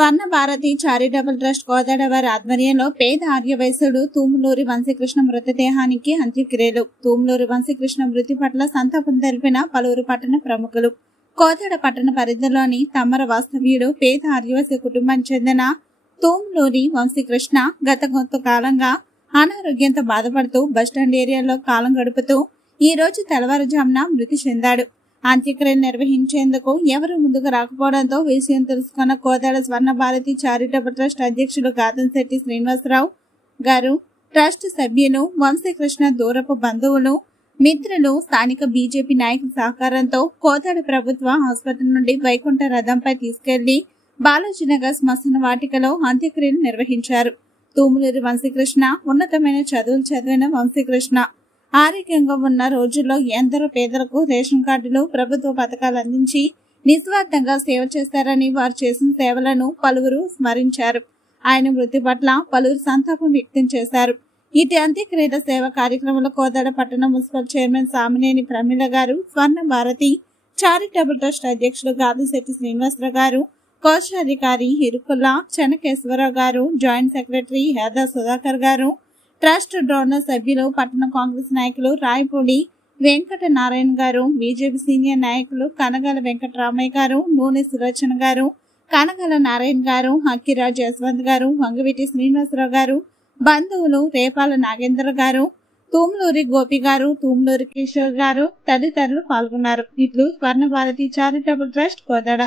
Swarna Bharati charitable trust Kodad వారి ఆధ్వర్యంలో పేద ఆర్యవైశ్యుడు తూములూరి వంశీకృష్ణ మృతదేహానికి అంత్యక్రియలు. తూములూరి వంశీకృష్ణ మృతి పట్ల సంతాపం తెలిపిన పలువురు పట్టణ ప్రముఖులు. కోదాడ పట్టణ పరిధిలోని తమ్మర వాస్తవ్యుడు పేద ఆర్యవైశ్య కుటుంబానికి చెందిన తూములూరి వంశీకృష్ణ గత కొంతకాలంగా అనారోగ్యంతో బాధపడుతూ బస్టాండ్ ఏరియాలో కాలం గడుపుతూ ఈ రోజు తెల్లవారుజామున మృతి చెందాడు. అంత్యక్రియలు నిర్వహించేందుకు ఎవరు ముందుకు రాకపోవడంతో విషయం తెలుసుకున్న కోదాడ స్వర్ణ భారతి చారిటబుల్ ట్రస్ట్ అధ్యక్షుడు గాదంశెట్టి శ్రీనివాసరావు గారు, ట్రస్ట్ సభ్యులు, వంశీకృష్ణ దూరపు బంధువులు, మిత్రులు, స్థానిక బీజేపీ నాయకుల సహకారంతో కోదాడ ప్రభుత్వ ఆసుపత్రి నుండి వైకుంఠ రథంపై తీసుకెళ్లి బాలాజీనగర్ శ్మశాన వాటికలో అంత్యక్రియలు నిర్వహించారు. తూములూరి వంశీకృష్ణ ఉన్నతమైన చదువులు చదివిన వంశీకృష్ణ ఆరోగ్యంగా ఉన్న రోజుల్లో ఎందరో పేదలకు రేషన్ కార్డులు, ప్రభుత్వ పథకాలు అందించి నిస్వార్థంగా సేవ చేశారని, వారు చేసిన సేవలను పలువురు స్మరించారు. ఆయన మృతి పట్ల పలువురు సంతాపం వ్యక్తం చేశారు. ఇటు అంత్యక్రియల సేవ కార్యక్రమంలో కోదాడ పట్టణ మున్సిపల్ చైర్మన్ సామినేని ప్రమీల గారు, స్వర్ణ భారతి చారిటబుల్ ట్రస్ట్ అధ్యక్షుడు గాదంశెట్టి శ్రీనివాసరావు గారు, కోశాధికారి ఇరుకుల్లా చెనకేశ్వరరావు గారు, జాయింట్ సెక్రటరీ హేదా సుధాకర్ గారు, ట్రస్ట్ డోనర్ సభ్యులు, పట్టణ కాంగ్రెస్ నాయకులు రాయపూడి వెంకట నారాయణ గారు, బీజేపీ సీనియర్ నాయకులు కనగల వెంకటరామయ్య గారు, నూనె సులోచన గారు, కనగల నారాయణ గారు, హక్కిరాజ్ యశ్వంత్ గారు, వంగవీటి శ్రీనివాసరావు గారు, బంధువులు రేపాల నాగేంద్ర గారు, తూములూరి గోపి గారు, తూములూరి కిషోర్ గారు తదితరులు పాల్గొన్నారు. ఇట్లు స్వర్ణ భారతి చారిటబుల్ ట్రస్ట్ కోదాడ.